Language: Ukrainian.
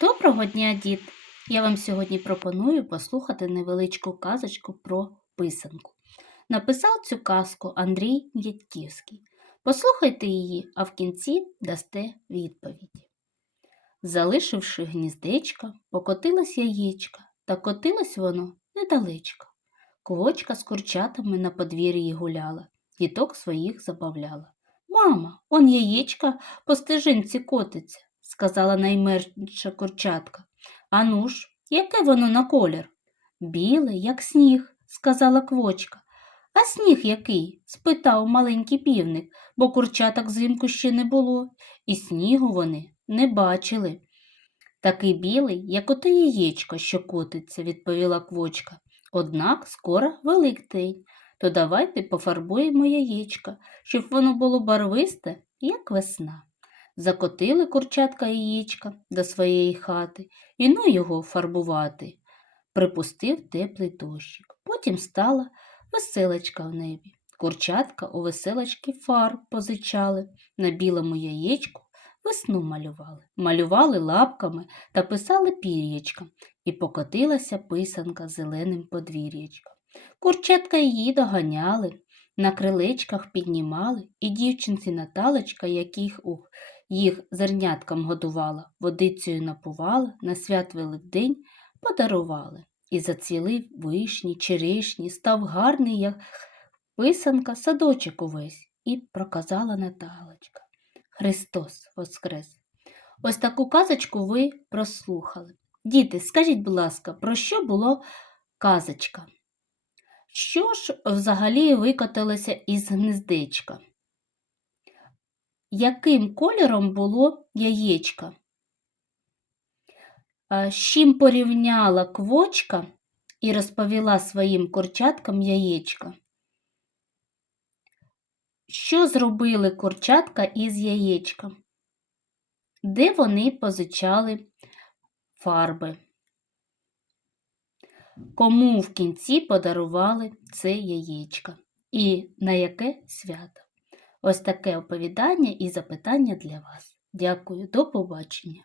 Доброго дня, дід! Я вам сьогодні пропоную послухати невеличку казочку про писанку. Написав цю казку Андрій М'ятківський. Послухайте її, а в кінці дасте відповіді. Залишивши гніздечко, покотилось яєчко, та котилось воно недалечко. Квочка з курчатами на подвір'ї гуляла, діток своїх забавляла. Мама, он яєчка по стежинці котиться, сказала найменша курчатка. Ану ж, яке воно на колір? Біле, як сніг, сказала квочка. А сніг який? спитав маленький півник, бо курчаток взимку ще не було, і снігу вони не бачили. Такий білий, як оте яєчко, що котиться, відповіла квочка. Однак скоро Великдень, то давайте пофарбуємо яєчко, щоб воно було барвисте, як весна. Закотили курчатка яєчка до своєї хати і ну його фарбувати. Припустив теплий дощик. Потім стала веселочка в небі. Курчатка у веселочки фарб позичали, на білому яєчку весну малювали. Малювали лапками та писали пір'ячком, і покотилася писанка зеленим подвір'ячком. Курчатка її доганяли, на крилечках піднімали, і дівчинці Наталочка, яких у їх зерняткам годувала, водицею напувала, на свят Великдень подарували. І зацвіли вишні, черешні, став гарний, як писанка, садочок увесь, і проказала Наталочка. Христос Воскрес! Ось таку казочку ви прослухали. Діти, скажіть, будь ласка, про що було казочка? Що ж взагалі викоталося із гнездечка? Яким кольором було яєчко? З чим порівняла квочка і розповіла своїм курчаткам яєчка? Що зробили курчатка із яєчка? Де вони позичали фарби? Кому в кінці подарували це яєчко? І на яке свято? Ось таке оповідання і запитання для вас. Дякую, до побачення.